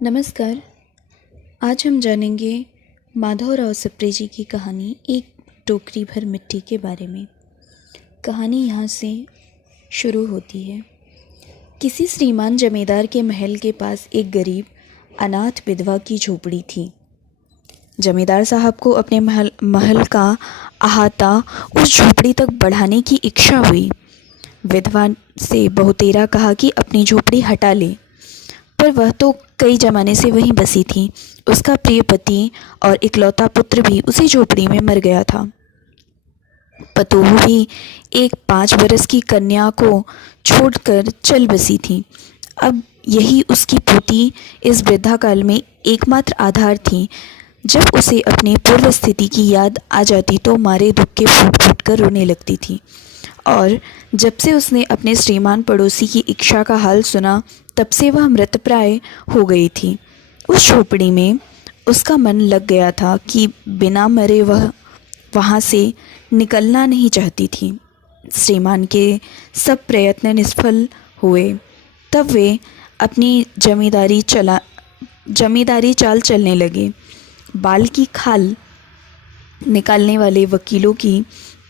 नमस्कार। आज हम जानेंगे माधवराव सप्रे जी की कहानी एक टोकरी भर मिट्टी के बारे में। कहानी यहाँ से शुरू होती है। किसी श्रीमान जमींदार के महल के पास एक गरीब अनाथ विधवा की झोपड़ी थी। जमींदार साहब को अपने महल का अहाता उस झोपड़ी तक बढ़ाने की इच्छा हुई। विधवा से बहुतेरा कहा कि अपनी झोपड़ी हटा ले, पर वह तो कई जमाने से वहीं बसी थी। उसका प्रिय पति और इकलौता पुत्र भी उसी झोपड़ी में मर गया था। पतोह भी एक 5 बरस की कन्या को छोड़कर चल बसी थी। अब यही उसकी पोती इस वृद्धा काल में एकमात्र आधार थी। जब उसे अपनी पूर्व स्थिति की याद आ जाती तो मारे दुख के फूट फूट कर रोने लगती थी। और जब से उसने अपने श्रीमान पड़ोसी की इच्छा का हाल सुना, तब से वह मृतप्राय हो गई थी। उस झोपड़ी में उसका मन लग गया था कि बिना मरे वह वहाँ से निकलना नहीं चाहती थी। श्रीमान के सब प्रयत्न निष्फल हुए। तब वे अपनी जमींदारी चाल चलने लगे। बाल की खाल निकालने वाले वकीलों की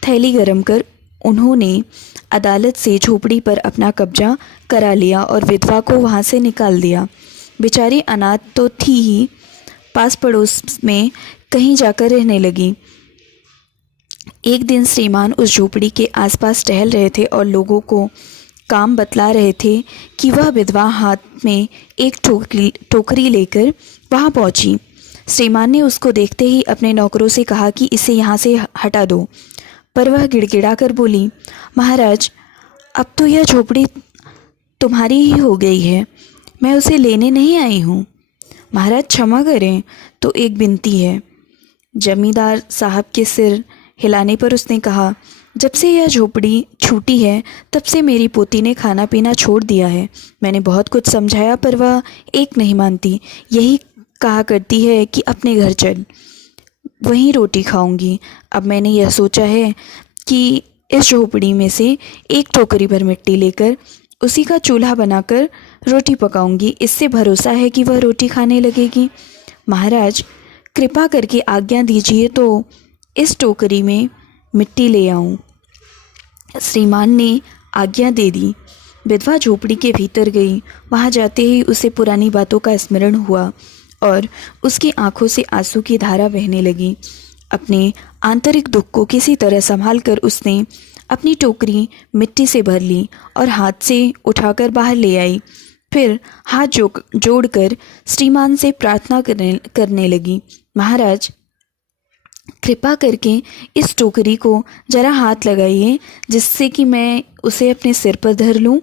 थैली गरम कर उन्होंने अदालत से झोपड़ी पर अपना कब्जा करा लिया और विधवा को वहाँ से निकाल दिया। बेचारी अनाथ तो थी ही, पास पड़ोस में कहीं जाकर रहने लगी। एक दिन श्रीमान उस झोपड़ी के आसपास टहल रहे थे और लोगों को काम बतला रहे थे कि वह विधवा हाथ में एक टोकरी लेकर वहाँ पहुँची। श्रीमान ने उसको देखते ही अपने नौकरों से कहा कि इसे यहाँ से हटा दो, पर वह गिड़गिड़ा कर बोली, महाराज, अब तो यह झोपड़ी तुम्हारी ही हो गई है, मैं उसे लेने नहीं आई हूँ। महाराज क्षमा करें, तो एक विनती है। जमींदार साहब के सिर हिलाने पर उसने कहा, जब से यह झोपड़ी छूटी है तब से मेरी पोती ने खाना पीना छोड़ दिया है। मैंने बहुत कुछ समझाया पर वह एक नहीं मानती। यही कहा करती है कि अपने घर चल, वहीं रोटी खाऊंगी। अब मैंने यह सोचा है कि इस झोपड़ी में से एक टोकरी भर मिट्टी लेकर उसी का चूल्हा बनाकर रोटी पकाऊंगी। इससे भरोसा है कि वह रोटी खाने लगेगी। महाराज, कृपा करके आज्ञा दीजिए तो इस टोकरी में मिट्टी ले आऊं। श्रीमान ने आज्ञा दे दी। विधवा झोपड़ी के भीतर गई। वहां जाते ही उसे पुरानी बातों का स्मरण हुआ और उसकी आंखों से आंसू की धारा बहने लगी। अपने आंतरिक दुख को किसी तरह संभाल कर उसने अपनी टोकरी मिट्टी से भर ली और हाथ से उठाकर बाहर ले आई। फिर हाथ जोड़कर श्रीमान से प्रार्थना करने लगी, महाराज, कृपा करके इस टोकरी को जरा हाथ लगाइए, जिससे कि मैं उसे अपने सिर पर धर लूँ।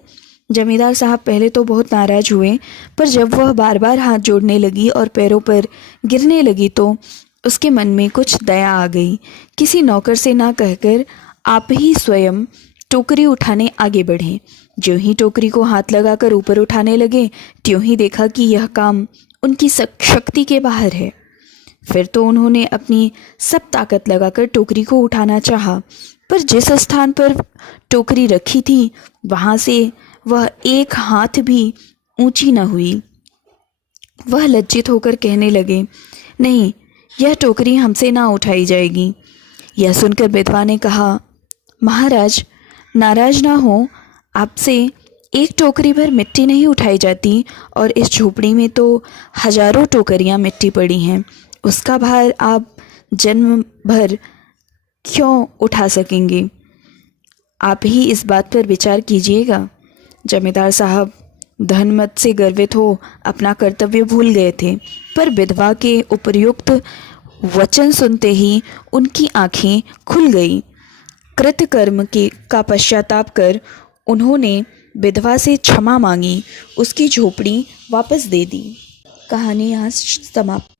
जमींदार साहब पहले तो बहुत नाराज हुए, पर जब वह बार बार हाथ जोड़ने लगी और पैरों पर गिरने लगी तो उसके मन में कुछ दया आ गई। किसी नौकर से ना कहकर आप ही स्वयं टोकरी उठाने आगे बढ़े। ज्यों ही टोकरी को हाथ लगाकर ऊपर उठाने लगे, त्यों ही देखा कि यह काम उनकी शक्ति के बाहर है। फिर तो उन्होंने अपनी सब ताकत लगाकर टोकरी को उठाना चाहा, पर जिस स्थान पर टोकरी रखी थी वहाँ से वह एक हाथ भी ऊंची न हुई। वह लज्जित होकर कहने लगे, नहीं, यह टोकरी हमसे ना उठाई जाएगी। यह सुनकर विधवा ने कहा, महाराज, नाराज ना हो, आपसे एक टोकरी भर मिट्टी नहीं उठाई जाती और इस झोपड़ी में तो हजारों टोकरियां मिट्टी पड़ी हैं। उसका भार आप जन्म भर क्यों उठा सकेंगे? आप ही इस बात पर विचार कीजिएगा। जमींदार साहब धनमत से गर्वित हो अपना कर्तव्य भूल गए थे, पर विधवा के उपयुक्त वचन सुनते ही उनकी आंखें खुल गई। कृतकर्म का पश्चाताप कर उन्होंने विधवा से क्षमा मांगी, उसकी झोपड़ी वापस दे दी। कहानी यहाँ समाप्त।